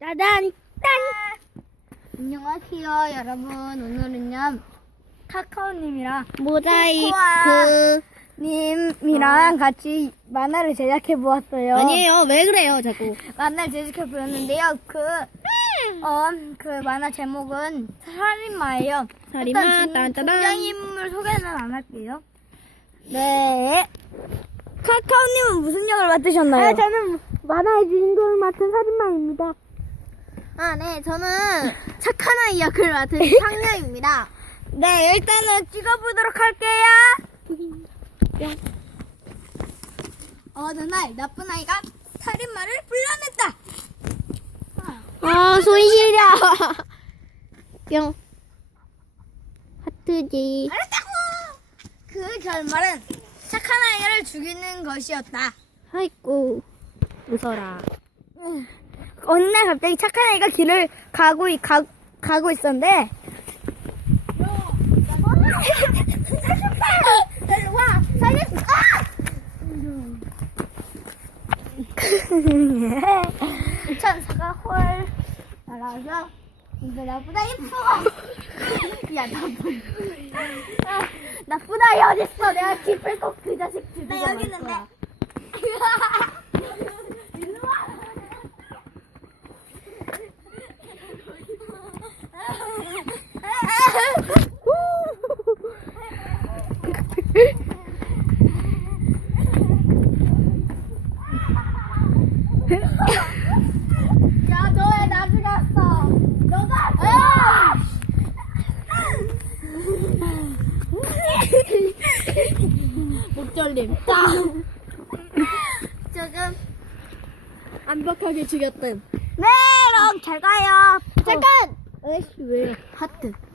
짜잔! 짠! 안녕하세요, 여러분. 오늘은요, 카카오님이랑 모자이크님이랑 그... 같이 만화를 제작해보았어요. 아니에요, 왜 그래요, 자꾸. 만화를 제작해보였는데요, 그, 어, 그 만화 제목은 살인마예요. 살인마, 짠짠. 등장인물 소개는 안 할게요. 네. 카카오님은 무슨 역을 맡으셨나요? 아, 저는 만화의 주인공을 맡은 살인마입니다. 아, 네. 저는 착한 아이 역을 맡은 상녀입니다. 네, 일단은 찍어보도록 할게요. 뿅. 뿅. 어느 날 나쁜 아이가 살인마를 불러냈다. 아, 손실이야. 뿅. 뿅. 하트지. 알았다고! 그 결말은 착한 아이를 죽이는 것이었다. 아이고, 웃어라. 응. 어느 날 갑자기 착한 아이가 길을 가고 가, 가고 있었는데 천사가 홀 날아서 이거 나보다 예뻐. 야나 나보다 어딨어? 내가 깊을 꼭그 자식 나 여기 있는데. 야, 야! 목절림 빵 조금 완벽하게 죽였던 네 그럼 잘가요 어. 잠깐 어. 왜 하트